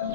Hello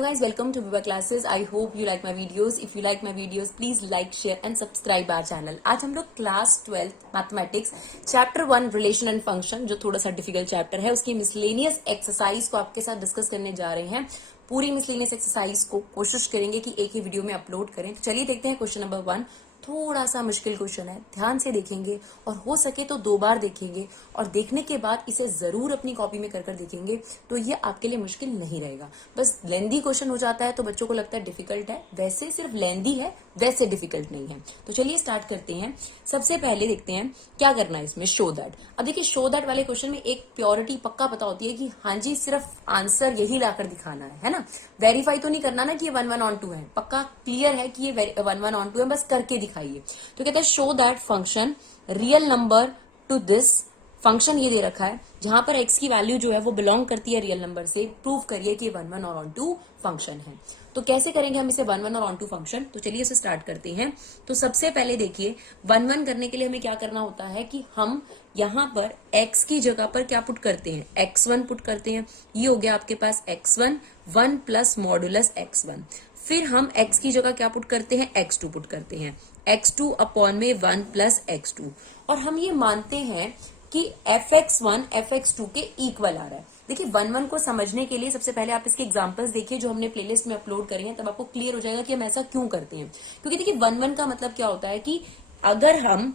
guys, welcome to Viva Classes. I hope you like my videos. If you like my videos, please like, share and subscribe our channel. आज हम लोग class 12 mathematics chapter 1 relation and function, जो थोड़ा सा difficult chapter है, उसकी miscellaneous exercise को आपके साथ डिस्कस करने जा रहे हैं। पूरी मिसलेनियस एक्सरसाइज को कोशिश करेंगे कि एक ही वीडियो में अपलोड करें। तो चलिए देखते हैं क्वेश्चन नंबर 1। थोड़ा सा मुश्किल क्वेश्चन है, ध्यान से देखेंगे और हो सके तो 2 बार देखेंगे और देखने के बाद इसे जरूर अपनी कॉपी में कर देखेंगे, तो ये आपके लिए मुश्किल नहीं रहेगा। बस लेंदी क्वेश्चन हो जाता है तो बच्चों को लगता है डिफिकल्ट है, वैसे सिर्फ लेंदी है, वैसे डिफिकल्ट नहीं है। तो चलिए स्टार्ट करते हैं। सबसे पहले देखते हैं क्या करना है इसमें, शो दैट। अब देखिए शो दैट वाले क्वेश्चन में एक प्योरिटी पक्का पता होती है कि हाँ जी सिर्फ आंसर यही लाकर दिखाना है ना। वेरीफाई तो नहीं करना ना कि ये 1 1 ऑन 2 है, पक्का क्लियर है कि ये 1 1 ऑन 2 है, बस करके दिखाइए। तो कहते हैं show that function real number two this function, ये दे रखा है जहां पर x की वैल्यू जो है वो बिलोंग करती है रियल नंबर से, प्रूव करिए कि 1 1 और ऑन 2 फंक्शन है। तो कैसे करेंगे हम इसे 1 1 और ऑन 2 फंक्शन, तो चलिए इसे स्टार्ट करते हैं। तो सबसे पहले देखिए 1 1 करने के लिए हमें क्या करना होता है कि हम यहां पर x की जगह पर क्या पुट करते हैं, x1 पुट करते हैं। ये हो गया आपके पास x1 1 प्लस मॉडुलस x1। फिर हम x की जगह क्या पुट करते हैं, x2 पुट करते हैं, x2 अपॉन में 1 प्लस x2। और हम ये मानते हैं कि fx1 fx2 के इक्वल आ रहा है। देखिए 1 1 को समझने के लिए सबसे पहले आप इसके एग्जांपल्स देखिए जो हमने प्लेलिस्ट में अपलोड करे हैं, तब आपको क्लियर हो जाएगा कि हम ऐसा क्यों करते हैं। क्योंकि देखिए 1 1 का मतलब क्या होता है कि अगर हम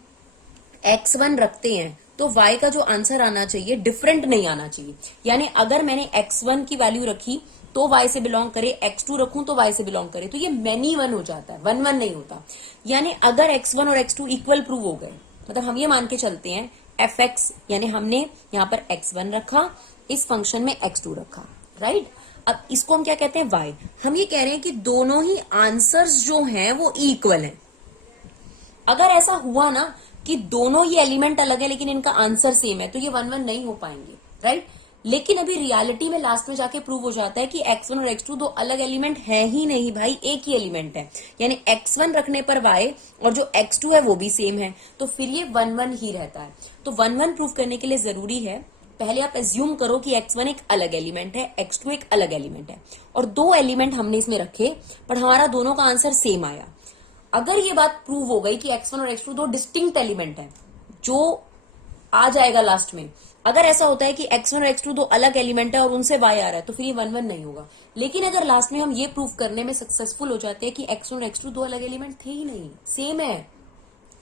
x1 रखते हैं तो y का जो आंसर आना चाहिए डिफरेंट नहीं आना चाहिए। यानी अगर मैंने x1 की वैल्यू रखी तो y से बिलोंग करे, x2 रखूं तो y से बिलोंग करे, तो ये मैनी 1 हो जाता है, 1 1 नहीं होता। यानी अगर x1 और x2 इक्वल प्रूव हो गए, मतलब हम ये मान के चलते हैं fx, यानी हमने यहां पर x1 रखा, इस फंक्शन में x2 रखा, राइट। अब इसको हम क्या कहते हैं, y। हम ये कह रहे हैं कि दोनों ही आंसर्स जो हैं वो इक्वल हैं। अगर ऐसा हुआ ना कि दोनों ही एलिमेंट अलग है लेकिन इनका आंसर सेम है, तो ये 1 1 नहीं हो पाएंगे, राइट। लेकिन अभी रियलिटी में लास्ट में जाके प्रूव हो जाता है कि x1 और x2 दो अलग एलिमेंट है ही नहीं भाई, एक ही एलिमेंट है। यानी x1 रखने पर y और जो x2 है वो भी सेम है, तो फिर ये 1 1 ही रहता है। तो 1 1 प्रूव करने के लिए जरूरी है पहले आप एज्यूम करो कि x1 एक अलग एलिमेंट है, x2 एक अलग एलिमेंट है, और 2 एलिमेंट हमने इसमें रखे पर हमारा दोनों का आंसर सेम आया। अगर ये बात प्रूव हो गई कि x1 और x2 दो डिस्टिंक्ट एलिमेंट है, जो आ जाएगा लास्ट में, अगर ऐसा होता है कि x1 और x2 दो अलग एलिमेंट है और उनसे y आ रहा है, तो फिर ये 1 1 नहीं होगा। लेकिन अगर लास्ट में हम ये प्रूव करने में सक्सेसफुल हो जाते हैं कि x1 और x2 दो अलग एलिमेंट थे ही नहीं, सेम है,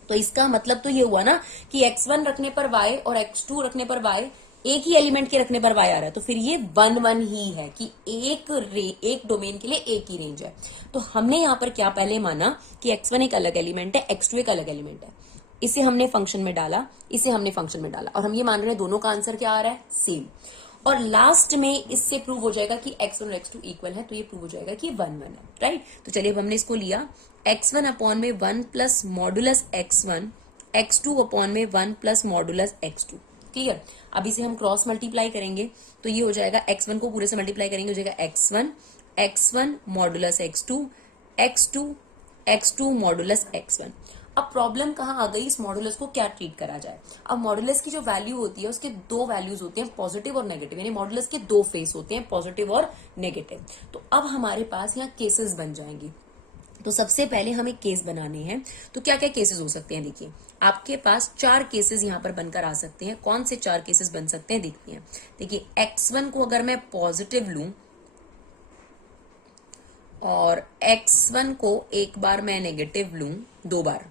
तो इसका मतलब तो ये हुआ ना कि x1 रखने पर y और x2 रखने पर y, एक ही एलिमेंट के रखने पर y आ रहा है, तो फिर ये 1 1 ही है कि एक डोमेन के लिए एक ही रेंज है। तो हमने यहां पर क्या पहले माना कि x1 एक अलग एलिमेंट है, x2 एक अलग एलिमेंट है, इसे हमने फंक्शन में डाला, इसे हमने फंक्शन में डाला, और हम ये मान रहे हैं दोनों का आंसर क्या आ रहा है, सेम। और लास्ट में इससे प्रूव हो जाएगा कि x1 और x2 इक्वल है, तो ये प्रूव हो जाएगा कि 1 1 है, राइट। तो चलिए अब हमने इसको लिया x1 अपॉन में 1 plus modulus x1, x2 upon में 1 प्लस मॉडुलस x2, क्लियर। अब इसे हम क्रॉस मल्टीप्लाई करेंगे तो ये हो जाएगा x1 को पूरे से मल्टीप्लाई करेंगे, हो जाएगा x1 modulus x2, x2 x2 modulus x1। अब प्रॉब्लम कहाँ आ गई, इस मॉडुलस को क्या ट्रीट करा जाए। अब मॉडुलस की जो वैल्यू होती है उसके 2 वैल्यूज होते हैं, पॉजिटिव और नेगेटिव, यानी मॉडुलस के 2 फेस होते हैं, पॉजिटिव और नेगेटिव। तो अब हमारे पास यहाँ केसेस बन जाएंगी। तो सबसे पहले हमें केस बनाने हैं, तो क्या क्या केसेस हो सकते हैं, देखिए आपके पास 4 केसेस यहां पर बनकर आ सकते हैं। कौन से 4 केसेस बन सकते हैं देखते हैं। देखिए x1 को अगर मैं पॉजिटिव लूं और x1 को एक बार मैं नेगेटिव लूं, 2 बार।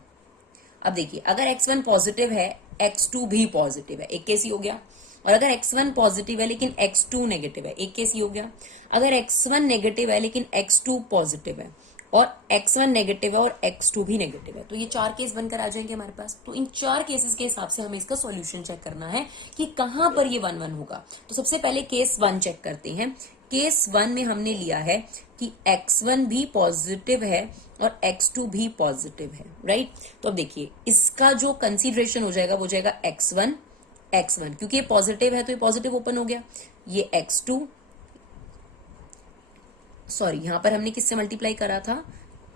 अब देखिए अगर x1 पॉजिटिव है, x2 भी पॉजिटिव है, एक केस ही हो गया। और अगर x1 पॉजिटिव है लेकिन x2 नेगेटिव है, एक केस ही हो गया। अगर x1 नेगेटिव है लेकिन x2 पॉजिटिव है, और x1 नेगेटिव है और x2 भी नेगेटिव है, तो ये 4 केस बनकर आ जाएंगे हमारे पास। तो इन 4 केसेस के हिसाब से हमें इसका सॉल्यूशन चेक करना है कि कहां पर ये 1 1 होगा। तो सबसे पहले केस 1 चेक करते हैं। केस 1 में हमने लिया है कि x1 भी पॉजिटिव है और x2 भी पॉजिटिव है, राइट। तो अब देखिए इसका जो कंसीडरेशन हो जाएगा वो जाएगा x1, क्योंकि ये पॉजिटिव है तो ये पॉजिटिव ओपन हो गया, ये x2, सॉरी यहां पर हमने किससे मल्टीप्लाई करा था,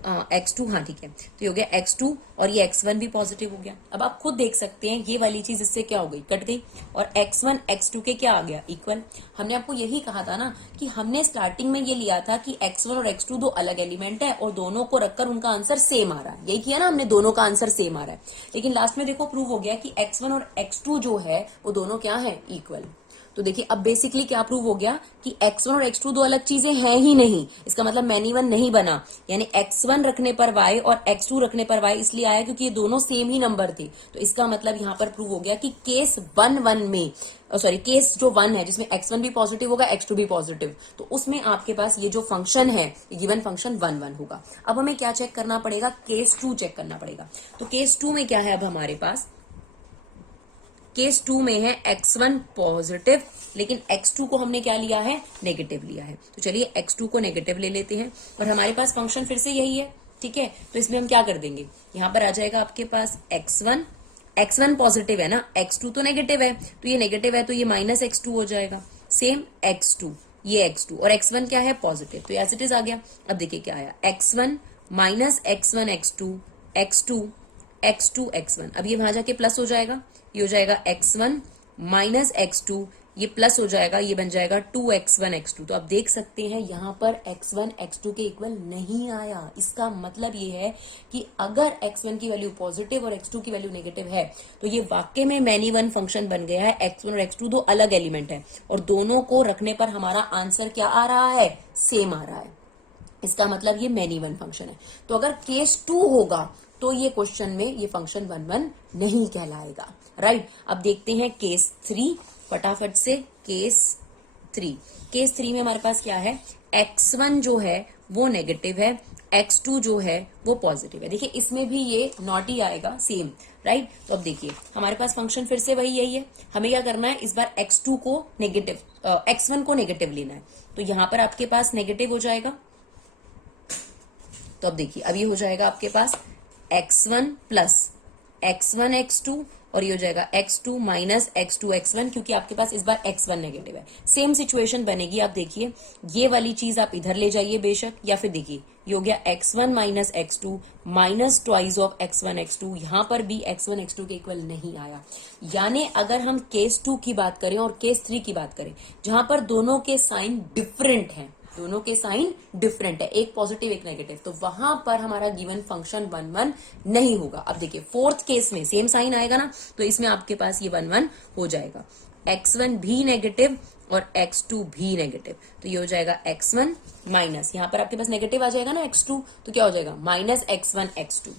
x2, हाँ ठीक है, तो ये हो गया x2 और ये x1 भी पॉजिटिव हो गया। अब आप खुद देख सकते हैं ये वाली चीज इससे क्या हो गई, कट गई, और x1 x2 के क्या आ गया, इक्वल। हमने आपको यही कहा था ना कि हमने स्टार्टिंग में ये लिया था कि x1 और x2 दो अलग एलिमेंट है और दोनों को रखकर उनका आंसर सेम आ रहा है, यही किया ना हमने, दोनों का आंसर सेम आ रहा है। लेकिन लास्ट में देखो प्रूव हो गया कि x1 और x2 जो है वो दोनों क्या है, इक्वल। तो देखिए अब बेसिकली क्या प्रूव हो गया कि x1 और x2 दो अलग चीजें हैं ही नहीं, इसका मतलब मैनी वन नहीं बना। यानी x1 रखने पर y और x2 रखने पर y इसलिए आया क्योंकि ये दोनों सेम ही नंबर थे। तो इसका मतलब यहाँ पर प्रूव हो गया कि केस 1 में, सॉरी केस जो 1 है जिसमें x1 भी पॉजिटिव होगा x2 भी पॉजिटिव, तो उसमें आपके पास ये जो फंक्शन है गिवन फंक्शन 1 1 होगा। अब हमें क्या चेक करना पड़ेगा, केस 2 चेक करना पड़ेगा। तो केस 2 में क्या है, अब हमारे पास केस 2 में है x1 पॉजिटिव, लेकिन x2 को हमने क्या लिया है, नेगेटिव लिया है। तो चलिए x2 को नेगेटिव ले लेते हैं और हमारे पास फंक्शन फिर से यही है, ठीक है। तो इसमें हम क्या कर देंगे, यहां पर आ जाएगा आपके पास x1 पॉजिटिव है ना, x2 तो नेगेटिव है, तो ये नेगेटिव है तो ये माइनस x2 हो जाएगा। सेम x2, ये x2 और x1 क्या है, पॉजिटिव, तो एज इट इज आ गया। अब देखिए क्या आया, x1 minus x1 x2 x2 x2 x1, अब ये वहां जाके प्लस हो जाएगा, ये हो जाएगा x1 माइनस x2, ये प्लस हो जाएगा, ये बन जाएगा 2x1 x2। तो आप देख सकते हैं यहां पर x1 x2 के इक्वल नहीं आया। इसका मतलब ये है कि अगर x1 की वैल्यू पॉजिटिव और x2 की वैल्यू नेगेटिव है तो ये वाकई में मैनी वन फंक्शन बन गया है। x1 और x2 दो अलग एलिमेंट है और दोनों को रखने पर हमारा आंसर क्या आ रहा है, सेम आ रहा है। इसका मतलब ये मैनी वन फंक्शन है। तो अगर केस 2 होगा तो ये क्वेश्चन में ये फंक्शन 1 1 नहीं कहलाएगा, राइट। अब देखते हैं केस 3 फटाफट से। केस 3 में हमारे पास क्या है, x1 जो है वो नेगेटिव है, x2 जो है वो पॉजिटिव है। देखिए इसमें भी ये नॉट ही आएगा, सेम, राइट। तो अब देखिए हमारे पास फंक्शन फिर से वही यही है। हमें क्या करना है, इस बार x2 को नेगेटिव, x1 को नेगेटिव लेना है। तो यहां पर आपके पास नेगेटिव हो जाएगा। तो अब देखिए अब ये हो जाएगा आपके पास x1 प्लस x1 x2 और ये हो जाएगा x2 माइनस x2 x1, क्योंकि आपके पास इस बार x1 नेगेटिव है। सेम सिचुएशन बनेगी। आप देखिए ये वाली चीज आप इधर ले जाइए बेशक, या फिर देखिए ये हो गया x1 minus x2 minus twice of x1 x2, यहां पर भी x1 x2 के इक्वल नहीं आया। यानी अगर हम केस 2 की बात करें और केस 3 की बात करें जहां पर दोनों के साइन डिफरेंट हैं, दोनों के साइन डिफरेंट है, एक पॉजिटिव एक नेगेटिव, तो वहां पर हमारा गिवन फंक्शन 1 1 नहीं होगा। अब देखिए फोर्थ केस में सेम साइन आएगा ना, तो इसमें आपके पास ये 1 1 हो जाएगा। x1 भी नेगेटिव और x2 भी नेगेटिव, तो ये हो जाएगा x1 माइनस, यहां पर आपके पास नेगेटिव आ जाएगा ना x2, तो क्या हो जाएगा minus x1 x2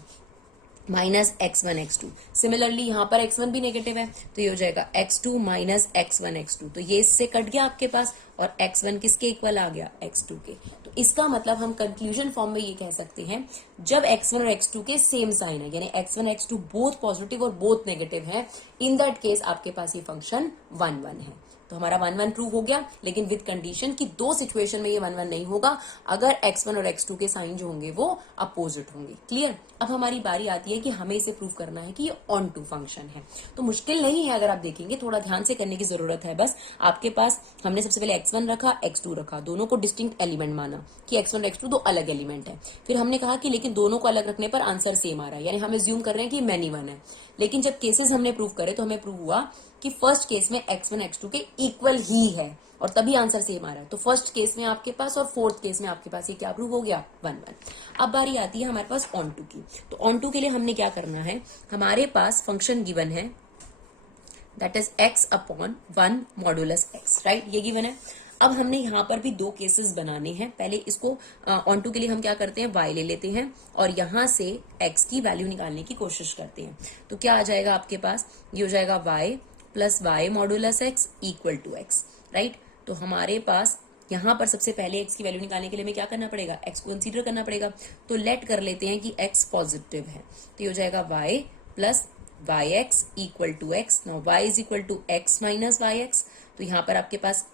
minus x1 x2। Similarly यहां पर x1 भी नेगेटिव है तो ये हो जाएगा x2 माइनस x1 x2, तो ये इससे कट गया आपके पास और x1 किसके इक्वल आ गया, x2 के। तो इसका मतलब हम कंक्लूजन फॉर्म में ये कह सकते हैं जब x1 और x2 के सेम साइन है, यानी x1 x2 बोथ पॉजिटिव और बोथ नेगेटिव है, इन दैट केस आपके पास ये फंक्शन 1 1 है। तो हमारा 1 1 प्रूव हो गया, लेकिन विद कंडीशन कि दो सिचुएशन में ये 1 1 नहीं होगा अगर x1 और x2 के साइन जो होंगे वो अपोजिट होंगे। क्लियर। अब हमारी बारी आती है कि हमें इसे प्रूव करना है कि ये ऑन टू फंक्शन है। तो मुश्किल नहीं है, अगर आप देखेंगे थोड़ा ध्यान से करने की जरूरत है। बस आपके पास हमने सबसे पहले x1 रखा x2 रखा, दोनों को डिस्टिंक्ट एलिमेंट माना कि x1 और x2 दो अलग एलिमेंट है। फिर हमने कहा कि लेकिन दोनों को अलग रखने पर आंसर सेम आ रहा है, यानी हम एज्यूम कर रहे हैं कि मैनी वन है। लेकिन जब केसेस हमने प्रूव करे तो हमें प्रूव हुआ कि फर्स्ट केस में x1 x2 के इक्वल ही है और तभी आंसर सेम आ रहा है। तो फर्स्ट केस में आपके पास और फोर्थ केस में आपके पास ये क्या प्रूव हो गया, 1 1। अब बारी आती है हमारे पास ऑन टू की। तो ऑन टू के लिए हमने क्या करना है, हमारे पास फंक्शन गिवन है that is x upon 1 modulus x, right, ये गिवन है। अब हमने यहां पर भी दो केसेस बनाने हैं। पहले इसको ऑन टू के लिए हम क्या करते हैं, y ले लेते हैं और यहां से x की वैल्यू निकालने की कोशिश करते हैं। तो क्या आ जाएगा आपके पास, ये हो जाएगा y plus y modulus x equal to x, right. तो हमारे पास यहां पर सबसे पहले x की वैल्यू निकालने के लिए हमें क्या करना पड़ेगा, x को कंसीडर करना पड़ेगा। तो लेट कर लेते हैं कि x पॉजिटिव है, तो ये हो जाएगा y plus y x equal to x. Now y is equal to x minus y x. तो यहां पर आपके पास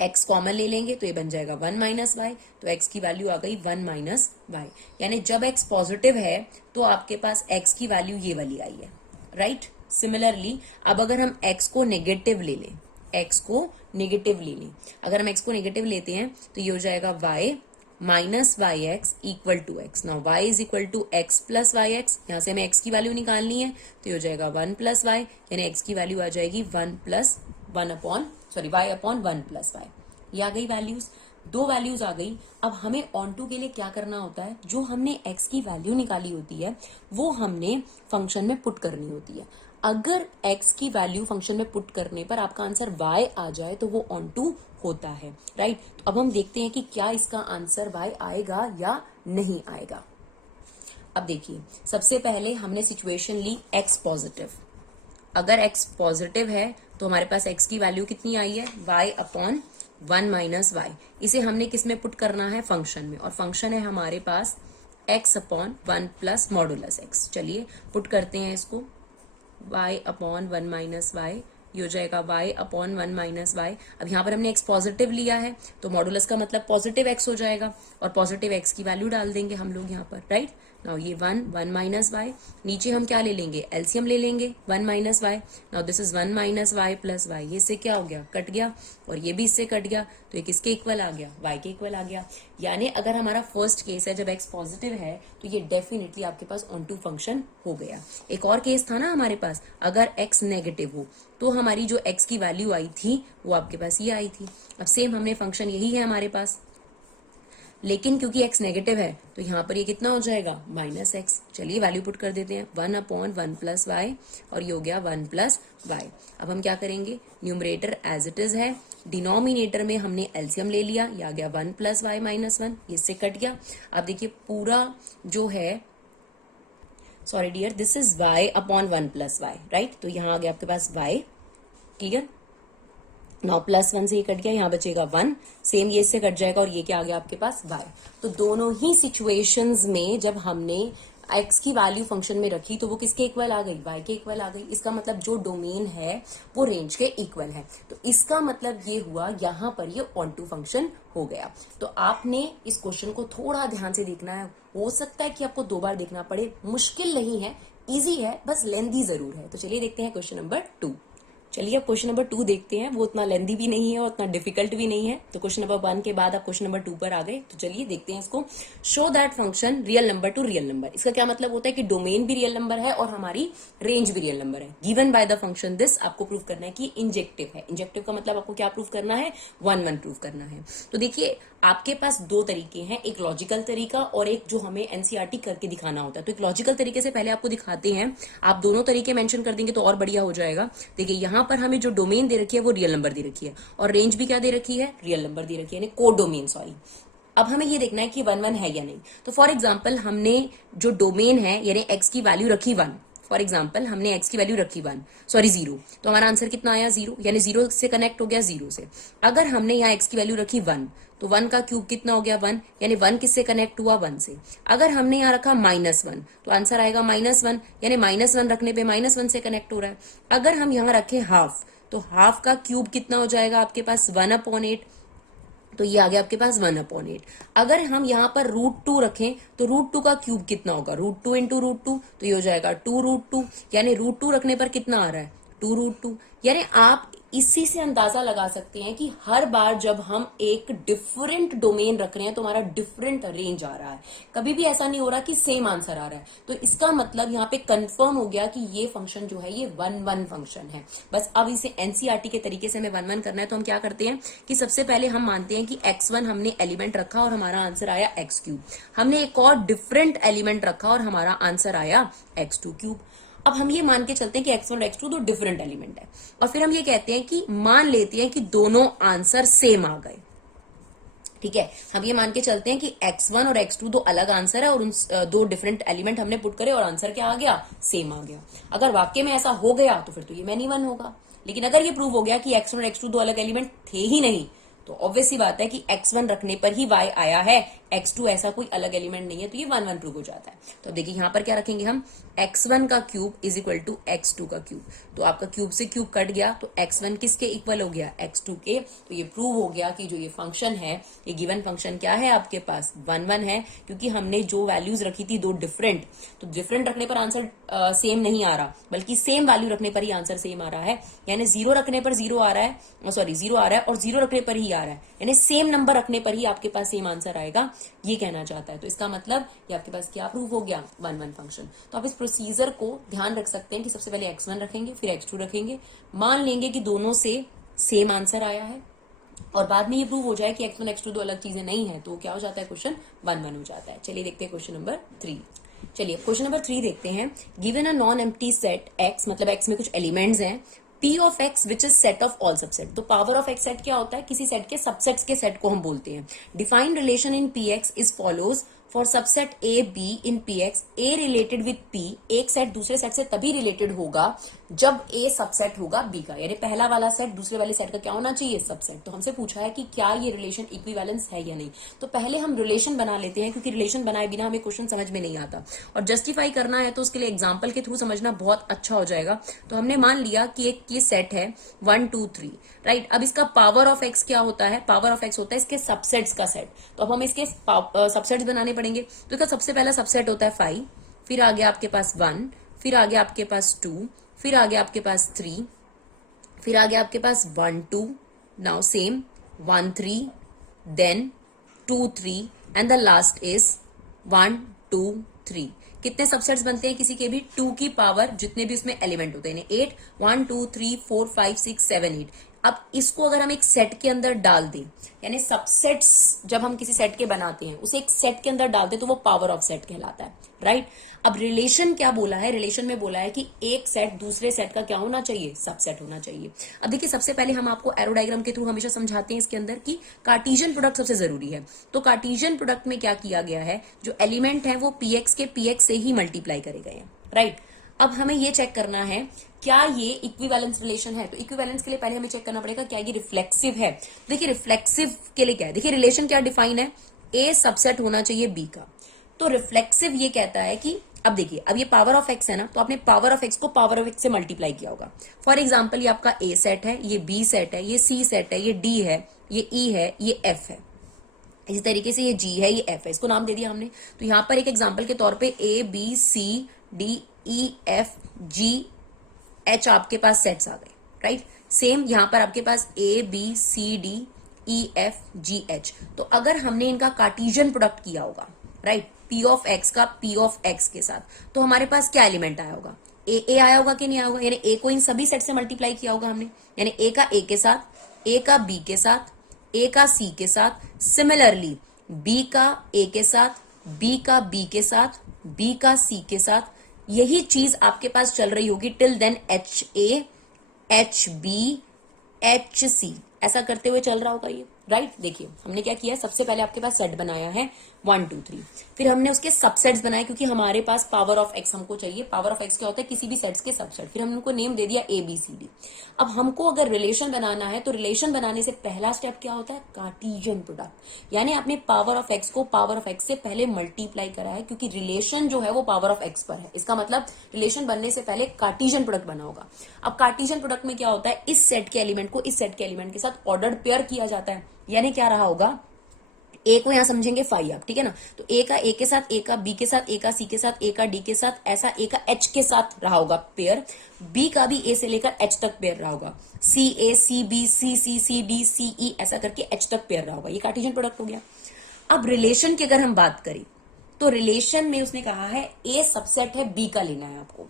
x कॉमन ले लेंगे तो ये बन जाएगा 1 माइनस वाई, तो x की वैल्यू आ गई 1 माइनस वाई। यानी जब x पॉजिटिव है तो आपके पास x की वैल्यू ये वाली आई है, राइट। सिमिलरली अब अगर हम x को नेगेटिव ले लें, x को नेगेटिव ले लें, अगर हम x को नेगेटिव लेते हैं तो ये हो जाएगा y minus y x equal to x. Now y is equal to x plus y x, यहाँ से हमें एक्स की वैल्यू निकालनी है तो ये हो जाएगा 1 प्लस वाई, यानी एक्स की वैल्यू आ जाएगी 1 वाई अपॉन 1 प्लस वाई। ये आ गई वैल्यूज, दो वैल्यूज आ गई। अब हमें ऑन टू के लिए क्या करना होता है, जो हमने एक्स की वैल्यू निकाली होती है वो हमने फंक्शन में पुट करनी होती है। अगर x की वैल्यू फंक्शन में पुट करने पर आपका आंसर y आ जाए तो वो ऑन टू होता है, राइट। तो अब हम देखते हैं कि क्या इसका आंसर y आएगा या नहीं आएगा। अब देखिए, सबसे पहले हमने सिचुएशन ली x पॉजिटिव। अगर x पॉजिटिव है तो हमारे पास x की वैल्यू कितनी आई है, y अपॉन 1 माइनस वाई। इसे हमने किस में पुट करना है, फंक्शन में, और फंक्शन है हमारे पास x upon 1 plus modulus x। चलिए पुट करते हैं इसको, y अपॉन 1 माइनस वाई, ये हो जाएगा y अपॉन 1 माइनस वाई। अब यहाँ पर हमने x पॉजिटिव लिया है तो मॉडुलस का मतलब पॉजिटिव x हो जाएगा, और पॉजिटिव x की वैल्यू डाल देंगे हम लोग यहाँ पर, राइट। नाउ ये 1 माइनस वाई, नीचे हम क्या ले लेंगे, एलसीएम ले लेंगे 1 minus y. Now this is 1 minus y plus y, ये इससे क्या हो गया, कट गया, और ये भी इससे कट गया, तो ये किसके इक्वल आ गया, y के इक्वल आ गया। यानी अगर हमारा फर्स्ट केस है जब x पॉजिटिव है तो ये डेफिनेटली आपके पास ऑन टू फंक्शन हो गया। एक और केस था ना हमारे पास, अगर x नेगेटिव हो तो हमारी जो x की वैल्यू आई थी वो आपके पास ये आई थी। अब सेम हमने फंक्शन यही है हमारे पास, लेकिन क्योंकि x नेगेटिव है तो यहाँ पर ये कितना हो जाएगा, माइनस एक्स। चलिए वैल्यू पुट कर देते हैं, 1 अपॉन 1 प्लस वाई, और ये हो गया 1 प्लस वाई। अब हम क्या करेंगे, न्यूमरेटर एज इट इज है, डिनोमिनेटर में हमने एलसीएम ले लिया, ये आ गया 1 प्लस वाई माइनस 1, ये इससे कट गया। अब देखिए पूरा जो है, sorry dear, this is y upon 1 plus y, right. तो यहाँ आ गया आपके पास y, क्लियर। नाउ प्लस 1 से ये कट गया, यहाँ बचेगा 1, सेम ये इससे कट जाएगा, और ये क्या आ गया आपके पास y। तो दोनों ही सिचुएशंस में जब हमने x की वैल्यू फंक्शन में रखी तो वो किसके इक्वल आ गई, y के इक्वल आ गई। इसका मतलब जो डोमेन है वो रेंज के इक्वल है, तो इसका मतलब ये हुआ यहाँ पर ये ऑन टू फंक्शन हो गया। तो आपने इस क्वेश्चन को थोड़ा ध्यान से देखना है, हो सकता है कि आपको 2 बार देखना पड़े, मुश्किल नहीं है, इजी है, बस लेंदी जरूर है। तो चलिए देखते हैं क्वेश्चन नंबर 2। चलिए अब क्वेश्चन नंबर 2 देखते हैं, वो उतना लेंदी भी नहीं है और उतना डिफिकल्ट भी नहीं है। तो क्वेश्चन नंबर 1 के बाद आप क्वेश्चन नंबर 2 पर आ गए, तो चलिए देखते हैं इसको। Show that function real number two real number. इसका क्या मतलब होता है कि डोमेन भी रियल नंबर है और हमारी रेंज भी रियल नंबर है। Given by the function this, आपको प्रूव करना है कि इंजेक्टिव है। इंजेक्टिव का मतलब आपको क्या प्रूव करना है, 1 प्रूव करना है। तो देखिए आपके पास 2 तरीके हैं, एक लॉजिकल तरीका और एक जो हमें एनसीईआरटी करके दिखाना होता है। तो एक लॉजिकल तरीके से पहले आपको दिखाते हैं, आप दोनों तरीके मेंशन कर देंगे तो और बढ़िया हो जाएगा। देखिए यहाँ पर हमें जो डोमेन दे रखी है वो रियल नंबर दे रखी है, और रेंज भी क्या दे रखी है, रियल नंबर दे रखी है, यानी कोड डोमेन, सॉरी। अब हमें ये देखना है कि 1 है या नहीं। तो फॉर एग्जाम्पल हमने जो डोमेन है यानी x की वैल्यू रखी 1, फॉर एग्जाम्पल हमने x की वैल्यू रखी 0, तो हमारा आंसर कितना आया 0, यानी 0 से कनेक्ट हो गया 0 से। अगर हमने यहाँ x की वैल्यू रखी 1, तो 1 का क्यूब कितना हो गया 1, यानी 1 किससे कनेक्ट हुआ 1 से। अगर हमने यहाँ रखा -1 तो आंसर आएगा -1, यानी -1 रखने पे -1 से कनेक्ट हो रहा है। अगर हम यहाँ रखे हाफ, तो हाफ का क्यूब कितना हो जाएगा आपके पास 1/8, तो ये आ गया आपके पास 1/8। अगर हम यहाँ पर √2 रखें तो √2 का क्यूब कितना होगा, √2 इंटू √2, तो ये हो जाएगा 2√2, यानी √2 रखने पर कितना आ रहा है 2√2। यानी आप इसी से अंदाजा लगा सकते हैं कि हर बार जब हम एक डिफरेंट डोमेन रख रहे हैं तो हमारा डिफरेंट रेंज आ रहा है, कभी भी ऐसा नहीं हो रहा कि सेम आंसर आ रहा है। तो इसका मतलब यहाँ पे कंफर्म हो गया कि ये फंक्शन जो है ये 1 फंक्शन है। बस अब इसे एनसीईआरटी के तरीके से हमें 1 करना है, तो हम क्या करते हैं कि सबसे पहले हम मानते हैं कि x1 हमने एलिमेंट रखा और हमारा आंसर आया x3। हमने एक और डिफरेंट एलिमेंट रखा और हमारा आंसर आया x2। अब हम ये मान के चलते हैं कि x1 और x2 दो डिफरेंट एलिमेंट है, और फिर हम ये कहते हैं कि मान लेते हैं कि दोनों आंसर सेम आ गए। ठीक है, हम ये मान के चलते हैं कि x1 और x2 दो अलग आंसर है और उन 2 डिफरेंट एलिमेंट हमने पुट करे और आंसर क्या आ गया, सेम आ गया। अगर वाकई में ऐसा हो गया तो फिर तो ये मैनी 1 होगा। लेकिन अगर ये प्रूव हो गया कि x1 और x2 दो अलग एलिमेंट थे ही नहीं, तो ऑब्वियस सी बात है कि x1 रखने पर ही y आया है, x2 ऐसा कोई अलग एलिमेंट नहीं है, तो ये 1 प्रूव हो जाता है। तो देखिए यहाँ पर क्या रखेंगे हम, x1 का cube is equal to x2 का क्यूब। तो आपका क्यूब से क्यूब कट गया, तो x1 किसके इक्वल हो गया, x2 के। तो ये प्रूव हो गया कि जो ये फंक्शन है, ये गिवन फंक्शन क्या है आपके पास 1 है, क्योंकि हमने जो वैल्यूज रखी थी 2 डिफरेंट, तो डिफरेंट रखने पर आंसर सेम नहीं आ रहा, बल्कि सेम वैल्यू रखने पर ही आंसर सेम आ रहा है। यानी 0 रखने पर 0 आ रहा है, सॉरी 0 आ रहा है, और 0 रखने पर ही आ रहा है, यानी सेम नंबर रखने पर ही आपके पास सेम आंसर आएगा। ये कहना चाहता है। तो इसका मतलब ये आपके पास क्या प्रूव हो गया, 1 1 फंक्शन। तो आप इस प्रोसीजर को ध्यान रख सकते हैं कि सबसे पहले x1 रखेंगे, फिर x2 रखेंगे, मान लेंगे कि दोनों से सेम आंसर आया है, और बाद में ये प्रूव हो जाए कि x1 x2 दो अलग चीजें नहीं है, तो क्या हो जाता है, क्वेश्चन 1 1 हो जाता है। चलिए देखते हैं क्वेश्चन नंबर 3। चलिए क्वेश्चन नंबर 3 देखते हैं। Given a non empty set x, मतलब x में कुछ एलिमेंट्स हैं, p of x which is set of all subset. तो पावर ऑफ x सेट क्या होता है, किसी सेट के सबसेट्स के सेट को हम बोलते हैं। Define relation in px is follows for subset a b in px, a related with p, एक सेट दूसरे सेट से तभी रिलेटेड होगा जब a सबसेट होगा b का, यानी पहला वाला सेट दूसरे वाले सेट का क्या होना चाहिए, सबसेट। तो हमसे पूछा है कि क्या ये रिलेशन इक्विवेलेंस है या नहीं। तो पहले हम रिलेशन बना लेते हैं, क्योंकि रिलेशन बनाए बिना हमें क्वेश्चन समझ में नहीं आता, और जस्टिफाई करना है तो उसके लिए एग्जाम्पल के थ्रू समझना बहुत अच्छा हो जाएगा। तो हमने मान लिया कि एक ये सेट है 1 2 3, राइट। अब इसका पावर ऑफ एक्स क्या होता है, पावर ऑफ एक्स होता है इसके सबसेट्स का सेट। तो अब हम इसके सबसेट्स बनाने पड़ेंगे। तो इसका सबसे पहला सबसेट होता है 5, फिर आ गया आपके पास 1, फिर आ गया आपके पास 2, फिर आ गया आपके पास 3, फिर आ गया आपके पास 1 2, now same 1 3, then 2 3, and the last is 1 2 3। कितने सबसेट्स बनते हैं किसी के भी, 2 की पावर जितने भी उसमें एलिमेंट होते हैं, 8, 1 2 3 4 5 6 7 8। अब इसको अगर हम एक सेट के अंदर डाल दें, यानी सबसेट्स जब हम किसी सेट के बनाते हैं उसे एक सेट के अंदर डाल दें, तो वो पावर ऑफ सेट कहलाता है, राइट। अब रिलेशन क्या बोला है, रिलेशन में बोला है कि एक सेट दूसरे सेट का क्या होना चाहिए, सबसेट होना चाहिए। अब देखिए सबसे पहले हम आपको एरो डायग्राम के थ्रू हमेशा समझाते हैं इसके अंदर कि कार्टेशियन प्रोडक्ट सबसे जरूरी है। तो कार्टेशियन प्रोडक्ट में क्या किया गया है, जो एलिमेंट है वो px के px से ही मल्टीप्लाई करे गए हैं, राइट। अब हमें ये चेक करना है क्या ये इक्विवेलेंस रिलेशन है। तो इक्विवेलेंस के लिए पहले हमें चेक करना पड़ेगा क्या ये रिफ्लेक्सिव है। देखिए रिफ्लेक्सिव के लिए क्या है, देखिए रिलेशन क्या डिफाइन है, ए सबसेट होना चाहिए बी का। तो रिफ्लेक्सिव ये कहता है कि अब देखिए, अब ये पावर ऑफ एक्स है ना, तो आपने पावर ऑफ एक्स को पावर ऑफ एक्स से मल्टीप्लाई किया होगा। फॉर एग्जाम्पल ये आपका ए सेट है, ये बी सेट है, ये सी सेट है, ये डी है, ये ई है, ये एफ है, इसी तरीके से ये जी है, ये एफ है, इसको नाम दे दिया हमने। तो यहां पर एक एग्जाम्पल के तौर पे A B C D E F G H आपके पास सेट्स आ गए, राइट। सेम यहां पर आपके पास A B C D E F G H. तो अगर हमने इनका कार्टेशियन प्रोडक्ट किया होगा, राइट, पी ऑफ एक्स का पी ऑफ एक्स के साथ, तो हमारे पास क्या एलिमेंट आया होगा, ए आया होगा कि नहीं आया होगा, यानी ए को इन सभी सेट से मल्टीप्लाई किया होगा हमने, यानी ए का ए के साथ, ए का बी के साथ, ए का सी के साथ, सिमिलरली बी का ए के साथ, बी का बी के साथ, बी का सी के साथ। यही चीज आपके पास चल रही होगी till then H A H B H C, ऐसा करते हुए चल रहा होगा ये, राइट। देखिए हमने क्या किया, सबसे पहले आपके पास सेट बनाया है 1 2 3, फिर हमने उसके सबसेट्स बनाए, क्योंकि हमारे पास पावर ऑफ एक्स हमको चाहिए। पावर ऑफ एक्स क्या होता है, किसी भी सेट्स के सबसेट। फिर हमने उनको नेम दे दिया ए बी सी डी। अब हमको अगर रिलेशन बनाना है, तो रिलेशन बनाने से पहला स्टेप क्या होता है, कार्टेशियन प्रोडक्ट, यानी आपने पावर ऑफ एक्स को पावर ऑफ एक्स से पहले मल्टीप्लाई करा है, क्योंकि रिलेशन जो है वो पावर ऑफ एक्स पर है। इसका मतलब रिलेशन बनने से पहले कार्टेशियन प्रोडक्ट बना होगा। अब कार्टेशियन प्रोडक्ट में क्या होता है, इस सेट के एलिमेंट को इस सेट के एलिमेंट के साथ ऑर्डर्ड पेयर किया जाता है, यानी क्या रहा होगा, ए को यहां समझेंगे फाई आप, ठीक है ना। तो ए का ए के साथ, ए का बी के साथ, ए का सी के साथ, ए का डी के साथ, ऐसा ए का एच के साथ रहा होगा पेयर, बी का भी ए से लेकर एच तक पेयर रहा होगा, सी ए सी बी सी सी सी डी सी ई ऐसा करके एच तक पेयर रहा होगा। ये कार्टेशियन प्रोडक्ट हो गया। अब रिलेशन की अगर हम बात करें, तो रिलेशन में उसने कहा है ए सबसेट है बी का लेना है आपको,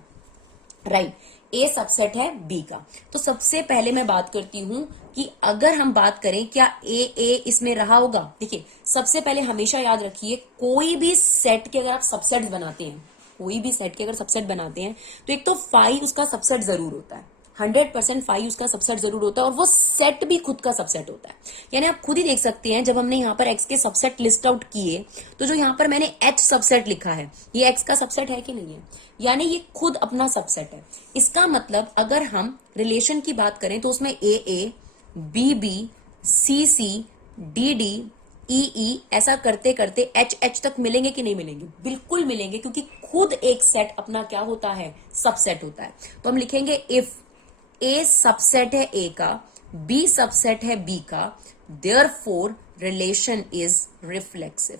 राइट। ए सबसेट है बी का। तो सबसे पहले मैं बात करती हूं कि अगर हम बात करें क्या ए इसमें रहा होगा। देखिए सबसे पहले हमेशा याद रखिए, कोई भी सेट के अगर आप सबसेट बनाते हैं, कोई भी सेट के अगर सबसेट बनाते हैं, तो एक तो फाई उसका सबसेट जरूर होता है, 100% फाई उसका सबसेट जरूर होता है, और वो सेट भी खुद का सबसेट होता है। यानी आप खुद ही देख सकते हैं, जब हमने यहाँ पर एक्स के सबसेट लिस्ट आउट किए, तो जो यहाँ पर मैंने एच सबसेट लिखा है, ये एक्स का सबसेट है कि नहीं है, यानी ये खुद अपना सबसेट है। इसका मतलब अगर हम रिलेशन की बात करें, तो उसमें A B B C C D D E ऐसा करते करते एच तक मिलेंगे कि नहीं मिलेंगे, बिल्कुल मिलेंगे, क्योंकि खुद एक सेट अपना क्या होता है, सबसेट होता है। तो हम लिखेंगे इफ ए सबसेट है ए का, बी सबसेट है बी का, therefore relation is reflexive,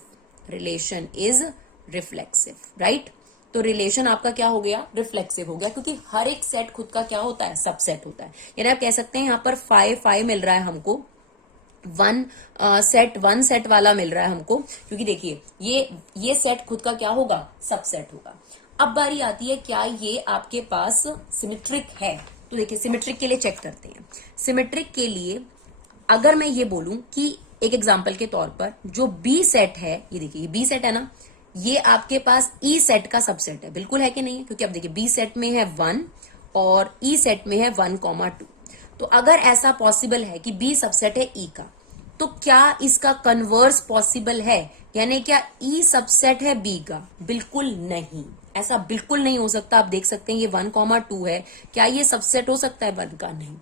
relation is reflexive, right. तो रिलेशन आपका क्या हो गया, रिफ्लेक्सिव हो गया, क्योंकि हर एक सेट खुद का क्या होता है, सबसेट होता है। यानी आप कह सकते हैं यहां पर 5 मिल रहा है हमको, वन सेट वाला मिल रहा है हमको, क्योंकि देखिए ये सेट खुद का क्या होगा, सबसेट होगा। अब बारी आती है क्या ये आपके पास सिमेट्रिक है, तो देखिए सिमेट्रिक के लिए चेक करते हैं। सिमेट्रिक के लिए अगर मैं ये बोलूं कि एक एग्जांपल के तौर पर जो बी सेट है, ये देखिए ये बी सेट है ना, ये आपके पास ई सेट का सबसेट है, बिल्कुल है कि नहीं है, क्योंकि अब देखिए बी सेट में है 1 और ई सेट में है 1,2। तो अगर ऐसा पॉसिबल है कि बी सबसेट है ई का, तो क्या इसका कन्वर्स पॉसिबल है, यानी क्या ई सबसेट है बी का? बिल्कुल नहीं, ऐसा बिल्कुल नहीं हो सकता। आप देख सकते हैं ये 1,2 है, क्या ये सबसेट हो सकता है 1 का? नहीं।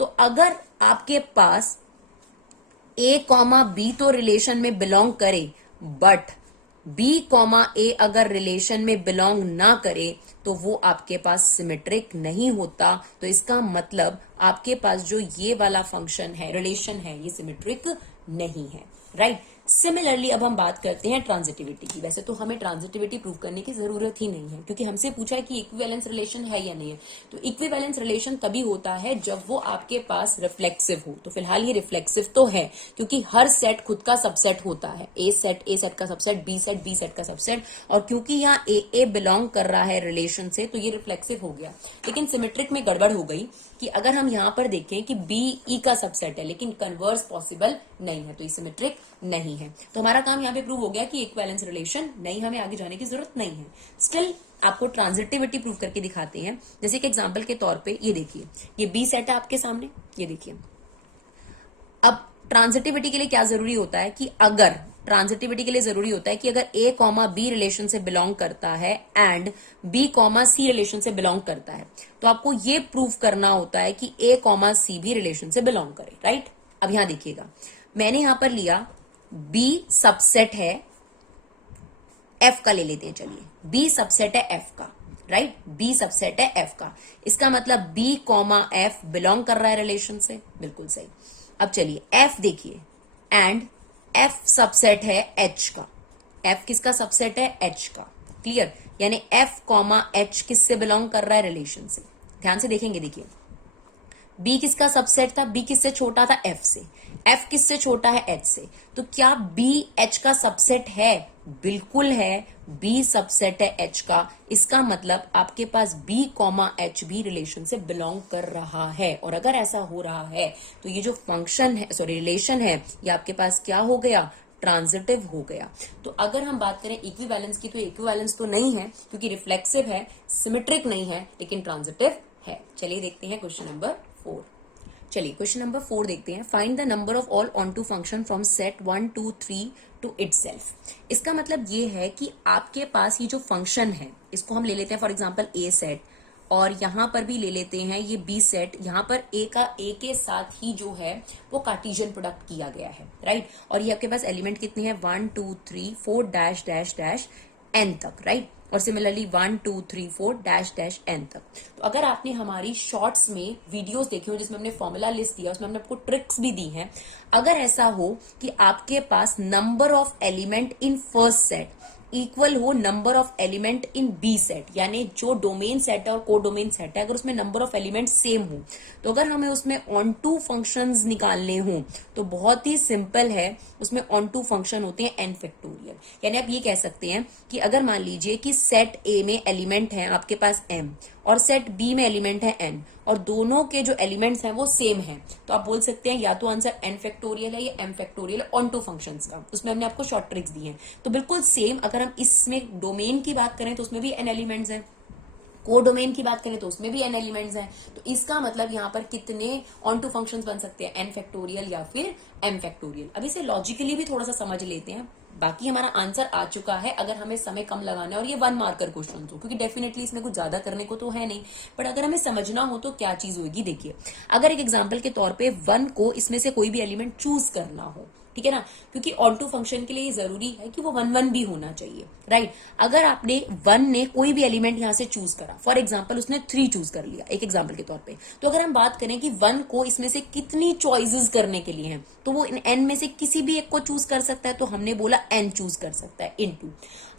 तो अगर आपके पास ए कॉमा बी तो रिलेशन में बिलोंग करे, बट बी कॉमा ए अगर रिलेशन में बिलोंग ना करे, तो वो आपके पास सिमेट्रिक नहीं होता। तो इसका मतलब आपके पास जो ये वाला फंक्शन है, रिलेशन है, ये सिमेट्रिक नहीं है, राइट। सिमिलरली अब हम बात करते हैं ट्रांजिटिविटी की। वैसे तो हमें ट्रांजिटिविटी प्रूव करने की जरूरत ही नहीं है, क्योंकि हमसे पूछा है कि इक्विवेलेंस रिलेशन है या नहीं है। तो इक्विवेलेंस रिलेशन तभी होता है जब वो आपके पास रिफ्लेक्सिव हो। तो फिलहाल ये रिफ्लेक्सिव तो है, क्योंकि हर सेट खुद का सबसेट होता है। ए सेट का सबसेट, बी सेट का सबसेट, और क्योंकि यहाँ ए बिलोंग कर रहा है रिलेशन से, तो ये रिफ्लेक्सिव हो गया। लेकिन सिमेट्रिक में गड़बड़ हो गई कि अगर हम यहाँ पर देखें कि बी ई का सबसेट है, लेकिन कन्वर्स पॉसिबल नहीं है, तो ये सिमेट्रिक नहीं है। तो हमारा काम यहाँ पे प्रूव हो गया कि इक्विवेलेंस रिलेशन नहीं, हमें आगे जाने की जरूरत नहीं है। स्टिल आपको ट्रांजिटिविटी प्रूव करके दिखाते हैं। जैसे कि एग्जांपल के तौर पे ये देखिए, ये बी सेट है आपके सामने, ये देखिए। अब ट्रांजिटिविटी के लिए क्या जरूरी होता है कि अगर ट्रांजिटिविटी के लिए जरूरी होता है कि अगर ए कॉमा बी रिलेशन से बिलोंग करता है and B comma C relation से बिलोंग करता है, तो आपको ये प्रूव करना होता है कि ए कॉमा सी भी रिलेशन से बिलोंग करे, राइट। अब यहां देखिएगा, मैंने यहां पर लिया बी सबसेट है एफ का, ले लेते हैं, चलिए बी सबसेट है एफ का, राइट। बी सबसेट है एफ का, इसका मतलब बी कॉमा एफ बिलोंग कर रहा है रिलेशन से, बिल्कुल सही। अब चलिए एफ देखिए, एंड एफ सबसेट है एच का। एफ किसका सबसेट है? एच का, क्लियर। यानी एफ कॉमा एच किससे बिलोंग कर रहा है? रिलेशन से। ध्यान से देखेंगे, देखिए बी किसका सबसेट था? बी किससे छोटा था? एफ से। एफ किससे छोटा है? एच से। तो क्या बी एच का सबसेट है? बिल्कुल है, बी सबसेट है एच का। इसका मतलब आपके पास बी कॉमा एच भी रिलेशन से बिलोंग कर रहा है, और अगर ऐसा हो रहा है तो ये जो फंक्शन है, सॉरी रिलेशन है, ये आपके पास क्या हो गया? ट्रांजिटिव हो गया। तो अगर हम बात करें इक्विवेलेंस की, तो इक्विवेलेंस तो नहीं है, क्योंकि रिफ्लेक्सिव है, सिमेट्रिक नहीं है, लेकिन ट्रांजिटिव है। चलिए देखते हैं क्वेश्चन नंबर 4। चलिए क्वेश्चन नंबर 4 देखते हैं। Find the number of all onto function from set 1 2 3 to itself. इसका मतलब ये है कि आपके पास ये जो फंक्शन है, इसको हम ले लेते हैं फॉर एग्जांपल ए सेट, और यहां पर भी ले लेते हैं ये बी सेट। यहां पर ए का ए के साथ ही जो है वो कार्टेशियन प्रोडक्ट किया गया है, राइट। और ये आपके पास एलिमेंट कितने हैं? 1 2 3 4 डैश डैश डैश एन तक, राइट। और सिमिलरली 1 2 3 4 डैश डैश एन तक। तो अगर आपने हमारी शॉर्ट्स में वीडियोस देखी हो जिसमें हमने फॉर्मूला लिस्ट दिया, उसमें हमने आपको ट्रिक्स भी दी हैं। अगर ऐसा हो कि आपके पास number of element in first set equal हो number of element in B set, यानी जो डोमेन सेट है और को डोमेन सेट है, अगर उसमें नंबर ऑफ एलिमेंट सेम हो, तो अगर हमें उसमें ऑन टू फंक्शंस निकालने हो तो बहुत ही सिंपल है, उसमें ऑन टू फंक्शन होते हैं एन फैक्टोरियल। यानी आप ये कह सकते हैं कि अगर मान लीजिए कि सेट ए में एलिमेंट है आपके पास एम और सेट बी में एलिमेंट है एन, और दोनों के जो एलिमेंट्स हैं वो सेम हैं, तो आप बोल सकते हैं या तो आंसर एन फैक्टोरियल है या m factorial onto functions का। उसमें हमने आपको शॉर्ट ट्रिक्स दी हैं। तो बिल्कुल सेम, अगर हम इसमें डोमेन की बात करें तो उसमें भी एन एलिमेंट्स हैं, को डोमेन की बात करें तो उसमें भी एन एलिमेंट्स हैं। तो इसका मतलब यहाँ पर कितने ऑन टू फंक्शंस बन सकते हैं? एन फैक्टोरियल या फिर एम फैक्टोरियल। अब इसे लॉजिकली भी थोड़ा सा समझ लेते हैं। बाकी हमारा आंसर आ चुका है, अगर हमें समय कम लगाना है और ये 1 मार्कर क्वेश्चन हो, क्योंकि डेफिनेटली इसमें कुछ ज्यादा करने को तो है नहीं, बट अगर हमें समझना हो तो क्या चीज होगी। देखिए अगर एक एग्जाम्पल के तौर पे 1 को इसमें से कोई भी एलिमेंट चूज करना हो, ठीक है ना, क्योंकि ऑन टू फंक्शन के लिए जरूरी है कि वो 1 1 भी होना चाहिए, राइट। अगर आपने 1 ने कोई भी एलिमेंट यहां से चूज करा, फॉर एग्जांपल उसने 3 चूज कर लिया एक एग्जांपल के तौर पे, तो अगर हम बात करें कि 1 को इसमें से कितनी चॉइसेस करने के लिए हैं, तो वो इन n में से किसी भी एक को चूज कर सकता है, तो हमने बोला n चूज कर सकता है इनटू।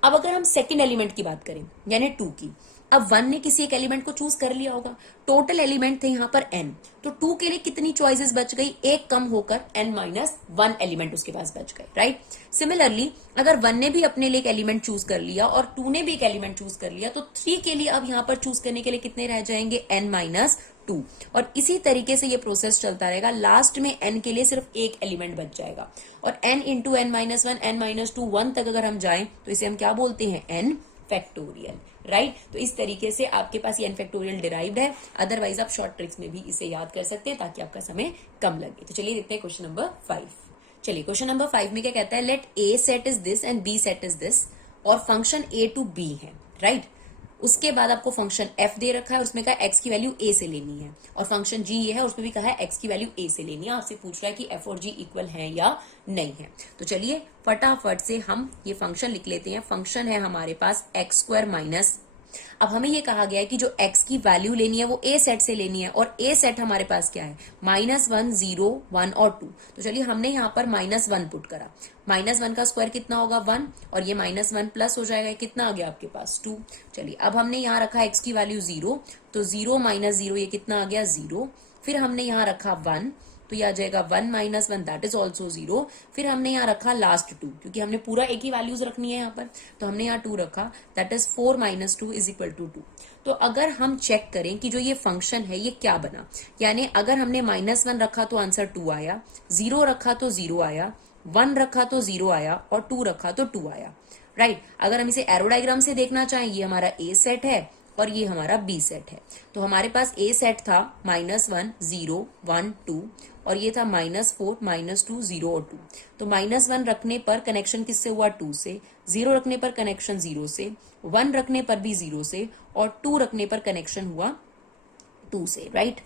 अब अगर हम सेकेंड एलिमेंट की बात करें यानी 2 की, अब 1 ने किसी एक एलिमेंट को चूज कर लिया होगा, टोटल एलिमेंट थे यहाँ पर n, तो 2 के लिए कितनी चॉइसेस बच गई, एक कम होकर n-1 एलिमेंट उसके पास बच गए, राइट। सिमिलरली अगर 1 ने भी अपने लिए एक एलिमेंट चूज कर लिया और 2 ने भी एक एलिमेंट चूज कर लिया, तो 3 के लिए अब यहाँ पर चूज करने के लिए कितने रह जाएंगे, n-2, और इसी तरीके से ये प्रोसेस चलता रहेगा। लास्ट में n के लिए सिर्फ एक एलिमेंट बच जाएगा, और n इंटू n-1 n-2 1 तक अगर हम जाएं तो इसे हम क्या बोलते हैं, n फैक्टोरियल, राइट। तो इस तरीके से आपके पास ये n फैक्टोरियल डिराइव्ड है, अदरवाइज आप शॉर्ट ट्रिक्स में भी इसे याद कर सकते हैं ताकि आपका समय कम लगे। तो चलिए देखते हैं क्वेश्चन नंबर 5। चलिए क्वेश्चन नंबर 5 में क्या कहता है, let a set is this and b set is this, और फंक्शन a टू b है, राइट। उसके बाद आपको फंक्शन f दे रखा है, उसमें कहा x की वैल्यू a से लेनी है, और फंक्शन g ये है, उसमें भी कहा है x की वैल्यू a से लेनी है। आपसे पूछ रहा है कि f और g इक्वल है या नहीं है। तो चलिए फटाफट से हम ये फंक्शन लिख लेते हैं। फंक्शन है हमारे पास x² माइनस, अब हमें ये कहा गया है कि जो x की वैल्यू लेनी है वो a सेट से लेनी है, और a सेट हमारे पास क्या है, -1 0 1 और 2। तो चलिए हमने यहाँ पर -1 पुट करा, -1 का स्क्वायर कितना होगा 1, और ये -1 प्लस हो जाएगा, कितना आ गया आपके पास 2। चलिए अब हमने यहाँ रखा x की वैल्यू 0, तो 0 - 0 ये कितना आ गया 0, फिर हमने यहाँ रखा 1, तो ये आ जाएगा 1 - 1 दैट इज ऑल्सो 0, फिर हमने यहाँ रखा लास्ट 2, क्योंकि हमने पूरा एक ही वैल्यूज रखनी है यहाँ पर, तो हमने यहाँ 2 रखा, that is 4 - 2 is equal to 2। तो अगर हम चेक करें कि जो ये फंक्शन है ये क्या बना, यानी अगर हमने -1 रखा तो आंसर 2 आया, 0 रखा तो 0 आया, 1 रखा तो 0 आया, और 2 रखा तो 2 आया, राइट। अगर हम इसे एरो डायग्राम से देखना चाहें, ये हमारा ए सेट है और ये हमारा बी सेट है। तो हमारे पास ए सेट था -1 0 1 2, और ये था -4 -2 0 और 2। तो -1 रखने पर कनेक्शन किससे हुआ 2 से, 0 रखने पर कनेक्शन 0 से, 1 रखने पर भी 0 से, और 2 रखने पर कनेक्शन हुआ 2 से, राइट।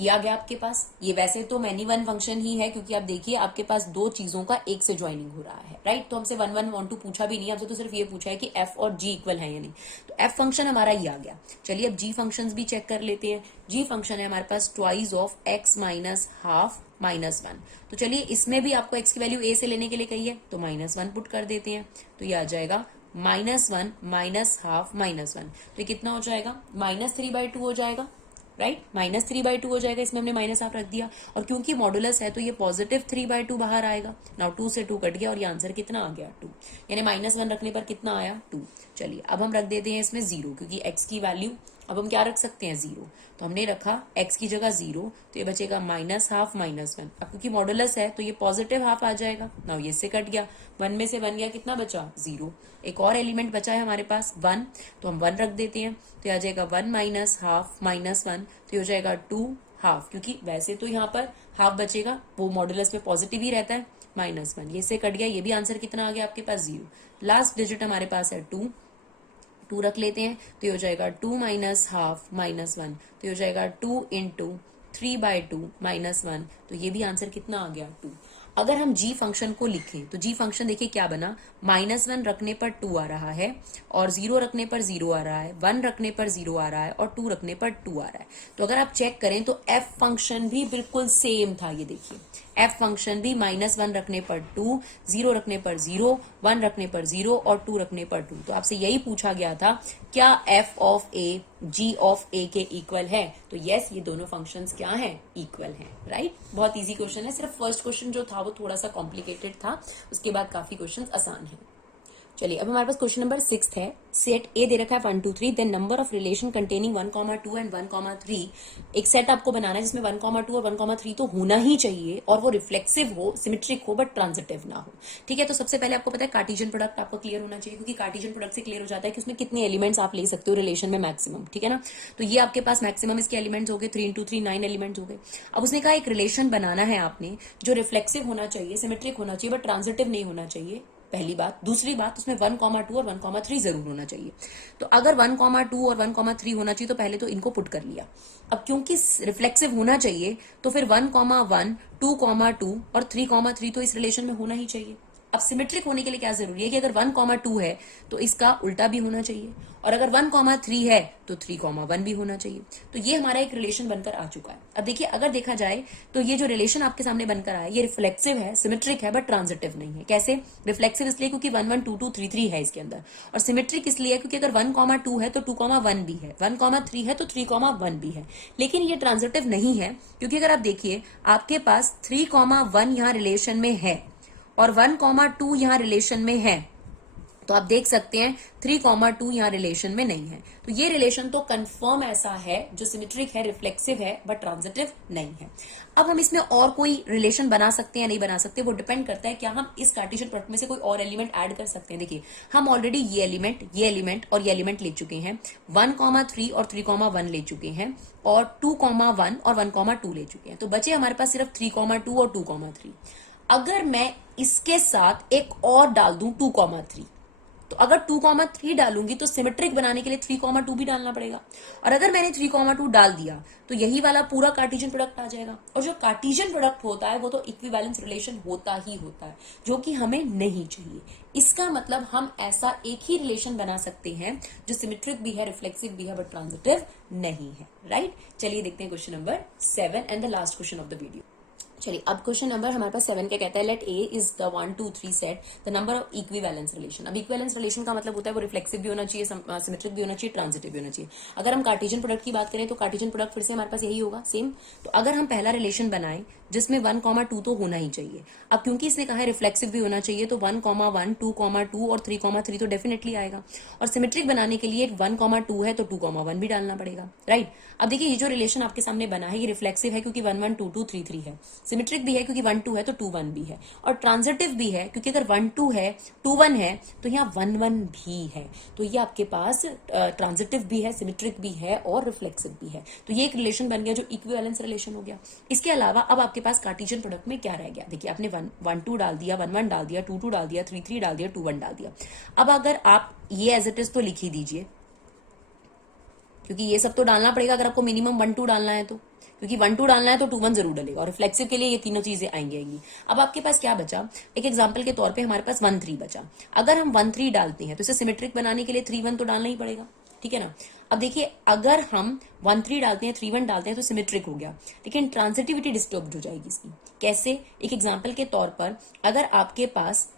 ये आ गया आपके पास। ये वैसे तो मैनी वन फंक्शन ही है, क्योंकि आप देखिए आपके पास दो चीजों का एक से ज्वाइनिंग हो रहा है, राइट। तो हमसे 1 1 1 2 पूछा भी नहीं, हमसे तो सिर्फ ये पूछा है कि f और g इक्वल है या नहीं। तो f फंक्शन हमारा ये आ गया। चलिए अब g फंक्शंस भी चेक कर लेते हैं। g फंक्शन है हमारे पास twice of x minus half -1। तो चलिए इसमें भी आपको x की वैल्यू a से लेने के लिए कही है, तो -1 पुट कर देते हैं, तो ये आ जाएगा -1 माइनस हाफ -1। तो ये कितना हो जाएगा, -3/2 हो जाएगा, राइट। -3/2 हो जाएगा, इसमें हमने माइनस हाफ रख दिया, और क्योंकि मॉडुलस है तो ये +3/2 बाहर आएगा। नाउ 2 से 2 कट गया, और ये आंसर कितना आ गया 2, यानी -1 रखने पर कितना आया 2। चलिए अब हम रख देते हैं इसमें 0, क्योंकि x की वैल्यू अब हम क्या रख सकते हैं 0, तो हमने रखा x की जगह 0, तो ये बचेगा -हाफ -1। अब क्योंकि मॉडुलस है तो ये पॉजिटिव हाफ आ जाएगा। नाउ ये से कट गया, 1 में से 1 गया, कितना बचा 0। एक और एलिमेंट बचा है हमारे पास 1, तो हम 1 रख देते हैं, तो आ जाएगा 1 माइनस हाफ -1, तो ये हो जाएगा 2 हाफ, क्योंकि वैसे तो यहाँ पर हाफ बचेगा, वो मॉडुलस में पॉजिटिव ही रहता है, -1। ये से कट गया, ये भी आंसर कितना आ गया आपके पास 0। लास्ट डिजिट हमारे पास है 2 रख लेते हैं, तो ये हो जाएगा 2 माइनस हाफ -1, तो ये हो जाएगा 2 इंटू 3/2 -1, तो ये भी आंसर कितना आ गया 2। अगर हम g फंक्शन को लिखें तो g फंक्शन देखिए क्या बना, -1 रखने पर 2 आ रहा है, और 0 रखने पर 0 आ रहा है, 1 रखने पर 0 आ रहा है, और 2 रखने पर 2 आ रहा है। तो अगर आप चेक करें तो f फंक्शन भी बिल्कुल सेम था। ये देखिए f फंक्शन भी -1 रखने पर 2, 0 रखने पर 0, 1 रखने पर 0, और 2 रखने पर 2। तो आपसे यही पूछा गया था, क्या f of a g of a के इक्वल है। तो यस, ये दोनों फंक्शंस क्या हैं, इक्वल हैं, राइट। बहुत इजी क्वेश्चन है, सिर्फ फर्स्ट क्वेश्चन जो था वो थोड़ा सा कॉम्प्लिकेटेड था, उसके बाद काफी क्वेश्चंस आसान हैं। चलिए अब हमारे पास क्वेश्चन नंबर 6 है। सेट ए दे रखा है 1 2 3, then number of relation containing 1, 2 and 1, 3। एक सेट आपको बनाना है जिसमें 1, 2 और 1, 3 तो होना ही चाहिए, और वो रिफ्लेक्सिव हो, सिमेट्रिक हो, बट ट्रांजिटिव ना हो। ठीक है, तो सबसे पहले आपको पता है कार्टेशियन प्रोडक्ट आपको क्लियर होना चाहिए, क्योंकि कार्टेशियन प्रोडक्ट से क्लियर हो जाता है कि उसमें कितने एलिमेंट्स आप ले सकते हो रिलेशन में मैक्सिमम। ठीक है ना, तो ये आपके पास मैक्सिमम इसके एलिमेंट्स हो गए, 3 × 3 9 एलिमेंट्स हो गए। अब उसने कहा एक रिलेशन बनाना है आपने जो रिफ्लेक्सिव होना चाहिए, सिमेट्रिक होना चाहिए, बट ट्रांजिटिव नहीं होना चाहिए, पहली बात। दूसरी बात, उसमें 1, 2 और 1, 3 जरूर होना चाहिए। तो अगर 1, 2 और 1, 3 होना चाहिए तो पहले तो इनको पुट कर लिया। अब क्योंकि रिफ्लेक्सिव होना चाहिए तो फिर 1, 1, 2, 2 और 3, 3 तो इस रिलेशन में होना ही चाहिए। अब सिमेट्रिक होने के लिए क्या जरूरी है कि अगर 1,2 है तो इसका उल्टा भी होना चाहिए, और अगर 1,3 है तो 3,1 भी होना चाहिए। तो ये हमारा एक रिलेशन बनकर आ चुका है। अब देखिए, अगर देखा जाए तो ये जो रिलेशन आपके सामने बनकर आया, ये रिफ्लेक्सिव है, सिमेट्रिक है, बट ट्रांजिटिव नहीं है। कैसे? रिफ्लेक्सिव इसलिए क्योंकि 1 1 2 2 3 3 है इसके अंदर, और सिमेट्रिक इसलिए है क्योंकि अगर 1,2 है तो 2,1 भी है, 1,3 है तो 3,1 भी है। लेकिन ये ट्रांजिटिव नहीं है, क्योंकि अगर आप देखिए आपके पास 3,1 यहाँ रिलेशन में है और 1,2 यहाँ रिलेशन में है, तो आप देख सकते हैं 3,2 यहाँ रिलेशन में नहीं है। तो ये रिलेशन तो कंफर्म ऐसा है जो सिमेट्रिक है, रिफ्लेक्सिव है, बट ट्रांजिटिव नहीं है। अब हम इसमें और कोई रिलेशन बना सकते हैं या नहीं बना सकते, वो डिपेंड करता है क्या हम इस कार्टेशियन प्रोडक्ट में से कोई और एलिमेंट ऐड कर सकते हैं। देखिए, हम ऑलरेडी ये एलिमेंट और ये एलिमेंट ले चुके हैं, 1,3 और 3,1 ले चुके हैं, और 2,1 और 1,2 ले चुके हैं। तो बचे हमारे पास सिर्फ 3,2 और 2,3। अगर मैं इसके साथ एक और डाल दूं 2,3, तो अगर 2,3 डालूंगी तो सिमेट्रिक बनाने के लिए 3,2 भी डालना पड़ेगा, और अगर मैंने 3,2 डाल दिया तो यही वाला पूरा कार्टेशियन प्रोडक्ट आ जाएगा। और जो कार्टेशियन प्रोडक्ट होता है वो तो इक्विवेलेंस रिलेशन होता ही होता है, जो कि हमें नहीं चाहिए। इसका मतलब हम ऐसा एक ही रिलेशन बना सकते हैं जो सिमेट्रिक भी है, रिफ्लेक्सिव भी है, बट ट्रांजिटिव नहीं है। राइट, चलिए देखते हैं question number 7 and the last question of the video. चलिए, अब क्वेश्चन नंबर हमारे पास 7 क्या कहता है, let A is the 1 2 3 set the number of equivalence relation. अब इक्विवेलेंस रिलेशन का मतलब होता है वो रिफ्लेक्सिव भी होना चाहिए, सिमेट्रिक भी होना चाहिए, ट्रांजिटिव भी होना चाहिए। अगर हम कार्टेशियन प्रोडक्ट की बात करें तो कार्टेशियन प्रोडक्ट फिर से हमारे पास यही होगा, सेम। तो अगर हम पहला रिलेशन बनाए जिसमें 1,2 तो होना ही चाहिए। अब क्योंकि इसने कहा है रिफ्लेक्सिव भी होना चाहिए, तो 1,1 2,2 और 3,3 तो डेफिनेटली आएगा। और सिमेट्रिक बनाने के लिए 1,2 है तो 2,1 भी डालना पड़ेगा। राइट, अब देखिए ये जो रिलेशन आपके सामने बना है ये रिफ्लेक्सिव है क्योंकि 1 1 2 2 3 3 है, सिमेट्रिक भी है क्योंकि 1 2 है तो 2 1 भी है, और ट्रांजिटिव भी है क्योंकि अगर 1 2 है 2 1 है तो यहाँ 1 1 भी है। तो ये आपके पास ट्रांजिटिव भी है, सिमेट्रिक भी है, और रिफ्लेक्सिव भी है। तो ये एक रिलेशन बन गया जो इक्विवेलेंस रिलेशन हो गया। इसके अलावा अब आपके पास कार्टेशियन प्रोडक्ट में क्या रह गया? देखिए, आपने 1 2 डाल दिया, 1 1 डाल दिया, 2 2 डाल दिया, 3 3 डाल दिया, 2 1 डाल दिया। अब अगर आप ये एज इट इज तो लिख ही दीजिए, क्योंकि ये सब तो डालना पड़ेगा अगर आपको मिनिमम 1 2 डालना है तो, क्योंकि 1 2 डालना है तो 2 1 जरूर डालेगा, और रिफ्लेक्सिव के लिए ये तीनों चीजें आएंगी। अब आपके पास क्या बचा? एक एग्जांपल के तौर पे हमारे पास 1 3 बचा। अगर हम 1 3 डालते हैं तो इसे सिमेट्रिक बनाने के लिए 3 1 तो डालना ही पड़ेगा, ठीक है ना। अब देखिए, अगर हम 1 3 डालते हैं, 3 1 डालते हैं तो सिमेट्रिक हो गया, लेकिन ट्रांजिटिविटी डिस्टर्ब हो जाएगी इसकी। कैसे? एक एग्जाम्पल के तौर पर अगर आपके पास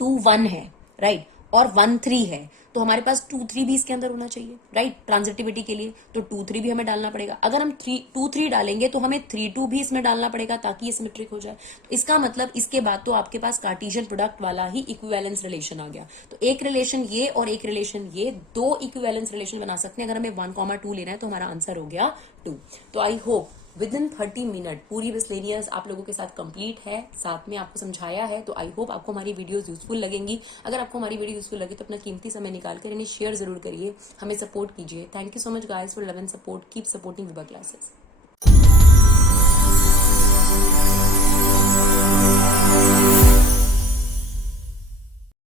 2 1 है, राइट, और 1 3 है, तो हमारे पास 2 3 भी इसके अंदर होना चाहिए, राइट, ट्रांजिटिविटी के लिए। तो 2 3 भी हमें डालना पड़ेगा। अगर हम 2 3 डालेंगे तो हमें 3 2 भी इसमें डालना पड़ेगा ताकि ये सिमेट्रिक हो जाए। तो इसका मतलब इसके बाद तो आपके पास कार्टेशियन प्रोडक्ट वाला ही इक्विवेलेंस रिलेशन आ गया। तो एक रिलेशन ये और एक रिलेशन ये, दो इक्विवेलेंस रिलेशन बना सकते हैं। अगर हमें 1,2 लेना है तो हमारा आंसर हो गया 2। तो I hope with in 30 minute पूरी मिसलेनियस आप लोगों के साथ कंप्लीट है, साथ में आपको समझाया है। तो आई होप आपको हमारी वीडियोस यूजफुल लगेंगी। अगर आपको हमारी वीडियो यूजफुल लगे तो अपना कीमती समय निकाल कर इन्हें शेयर जरूर करिए, हमें सपोर्ट कीजिए। Thank you so much guys for love and support. Keep supporting Vibha classes.